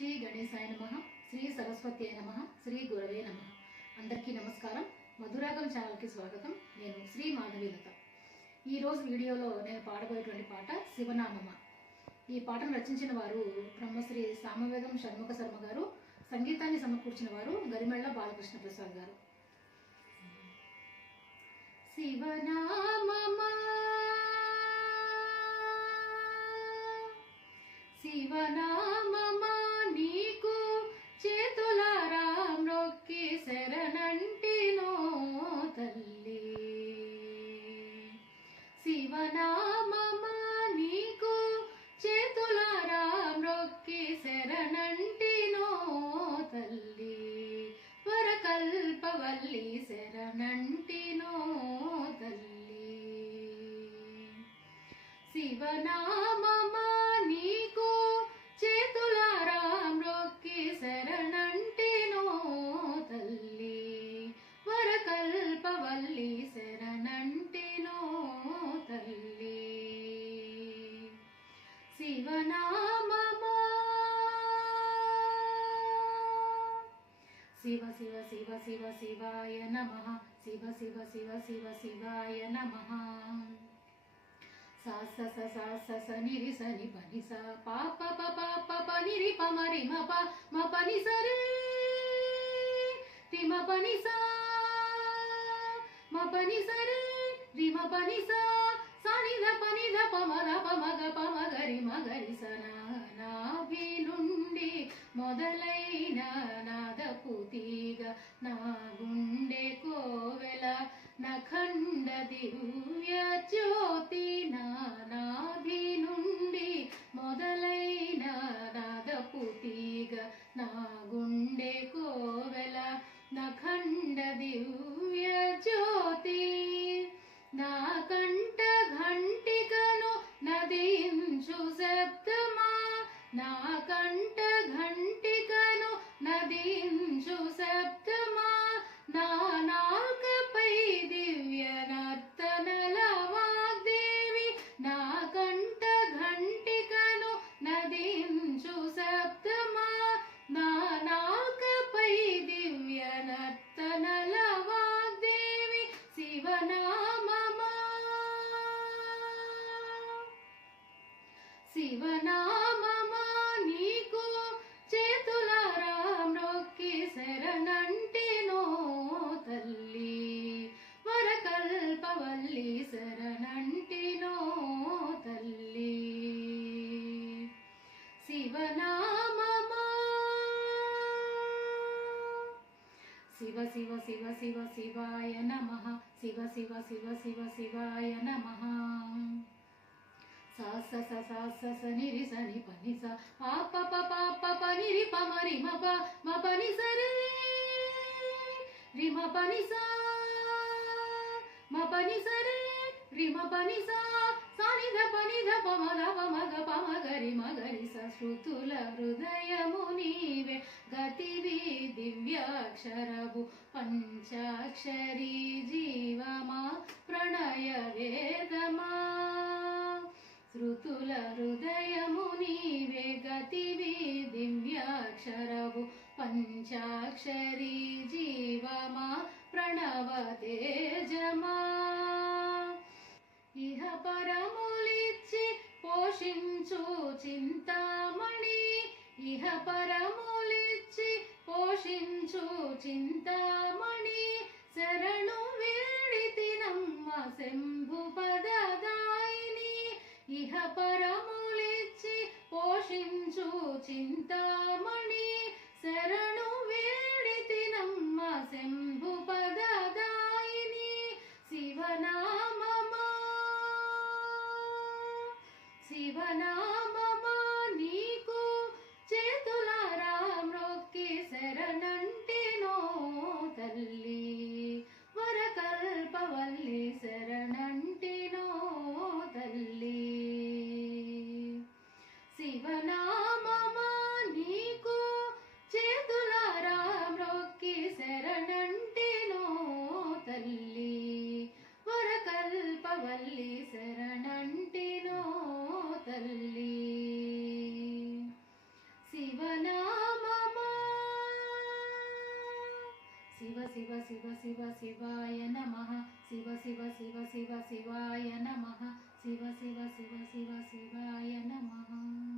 శ్రీ గణేశాయ నమః, శ్రీ సరస్వత్యాయ నమః, శ్రీ గురవే నమః. అందరికీ నమస్కారం. మధురాగం ఛానల్కి స్వాగతం. నేను శ్రీ మాధవీలత. ఈరోజు వీడియోలో నేను పాడబోయేటువంటి పాట శివనామమ. ఈ పాటను రచించిన వారు బ్రహ్మశ్రీ సామవేదం షణ్ముఖ శర్మ గారు, సంగీతాన్ని సమకూర్చిన వారు గరిమెళ్ళ బాలకృష్ణ ప్రసాద్ గారు. శివనామమా శివనామమా నీకు చేతులారా మ్రొక్కి శరణంటినో తల్లి. శివనామమా నీకు చేతులారా మ్రొక్కి శరణంటినో తల్లి. వరకల్పవల్లి శరణంటినో తల్లి. శివనామమా నీకు చేతులారా మ్రొక్కి శరణంటినో తల్లి. వరకల్పవల్లి శరణంటినో తల్లి. శివనామమా శివ శివ శివ శివ శివాయ నమః. శివ శివ శివ శివ శివాయ నమః. సా స స సా స స నిరి స ని ప ని స పా ప ప ప ప ప ని రి ప మ రి మ ప మ ప ని స రి రి మ ప ని స మ ప ని స రి రి మ ప ని స స ని ధ ప ని ధ ప మ ధ ప మ గ ప మ గ రి మ గ రి స నాభి నుండి మొదలైన నాదపు తీగ నా గుండె కోవెల నఖండ దివ్య జ్యోతి. నాభి నుండి మొదలైన నాదపు తీగ నా గుండె కోవెల నఖండ దివ్య జ్యోతి. నా కంఠ ఘంటికను నదించు శబ్దమా. నా కంఠ ఘంటికను నదించు శబ్దమా. నా నాల్కపై దివ్య నర్తనల వాగ్దేవి. నా కంఠ ఘంటికను నదించు శబ్దమా. నా నాల్కపై దివ్య నర్తనల వాగ్దేవి. శివనామమా శివనామమా నీకు చేతులారా మ్రొక్కి శరణంటినో తల్లి. వరకల్పవల్లి శరణంటినో తల్లి. శివనామమా శివ శివ శివ శివ శివాయ నమః. శివ శివ శివ శివ శివాయ నమః. సా స స సా స స ని రి స ని ప ని స పా ప ప ప ప ప ని రి ప మ రి మ ప మ ప ని స రి రి మ ప ని స మ ప ని స రి రి మ ప ని స స ని ధ ప ని ధ ప మ ధ ప మ గ ప మ గ రి మ గ రి స. శృతుల హృదయము నీవే గతివి దివ్యాక్షరవు పంచాక్షరీ జీవమా ప్రణయ వేదమా. శృతుల హృదయము నీవే గతివి దివ్యాక్షరవు పంచాక్షరీ జీవమా ప్రణవ తేజమా. ఇహ పరములిచ్చి పోషించు చింతామణి. ఇహ పరములిచ్చి పోషించు చింతామణి. శరణు వేడితినమ్మ శంభు పదదాయిని. ఇహ పరములిచ్చి పోషించు చింతామణి. శరణు వేడితినమ్మ శంభు పదదాయిని. శివనామమా శివనామమా నీకు చేతులారా మ్రొక్కి శరణంటినో తల్లి. వరకల్పవల్లి శరణంటినో తల్లి. శివనామమా నీకు చేతులారా శివ శివ శివ శివ శివాయ నమః శివ శివ శివ శివ శివాయ నమః శివ శివ శివ శివ శివాయ నమః